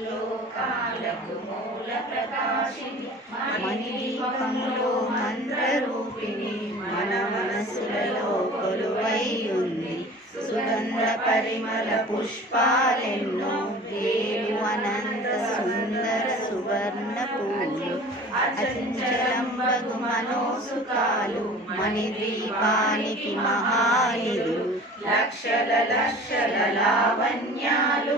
ముల్లోకాలకు మూల ప్రకాశిని మణిదీపములో మంత్రరూపిణి మన మనసులలో కొలువై ఉంది సుగంధ పరిమళ పుష్పాలెన్నో వేలు అనంత సుందర సువర్ణ పూలు. అచంచలంబగు మనోసుకాలు మణిద్వీపానికి మహానిధులు. లక్షల లక్షల లావణ్యాలు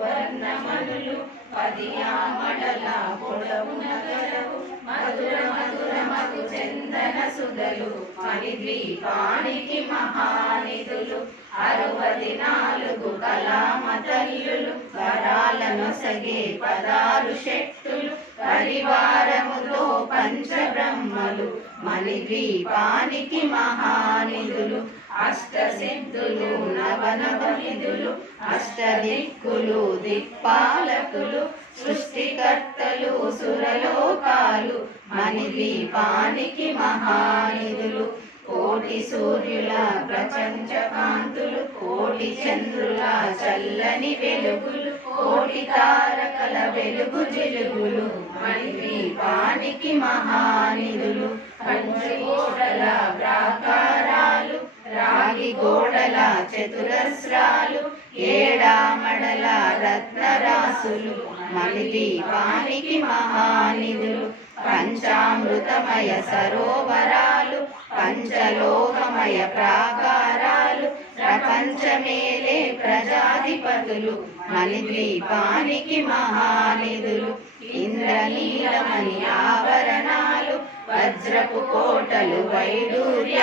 పద్మరాగములు పది ఆమడల పొడవు నగరవు మధుర మధుర మధు చందన సుధలు మణిద్వీపానికి మహానిధులు. అరవది నాలుగు కళామ తల్లులు వరాలను సగే పదారు శక్తులు పరివారములో పంచబ్రహ్మలు మణి ద్వీపానికి మహానిధులు. అష్ట సిద్ధులు నవనవనిధులు అష్టదిక్కులు దిక్పాలకులు సృష్టికర్తలు సురలోకాలు మణిద్వీపానికి మహానిధులు కోటి సూర్యుల ప్రపంచ కాంతులు కోటి చంద్రుల చల్లని వెలుగులు కోటి తారకల వెలుగు జిలుగులు మణిద్వీపానికి మహానిధులు. గోడల చతురస్రాలు ఏడామడల రత్నరాసులు మణిద్వీపానికి మహానిధులు పంచామృతమయ సరోవరాలు పంచలోకమయ ప్రాకారాలు ప్రపంచమేలే ప్రజాధిపతులు మణిద్వీపానికి మహానిధులు ఇంద్రనీలమణి ఆభరణాలు వజ్రపు కోటలు వైడూర్య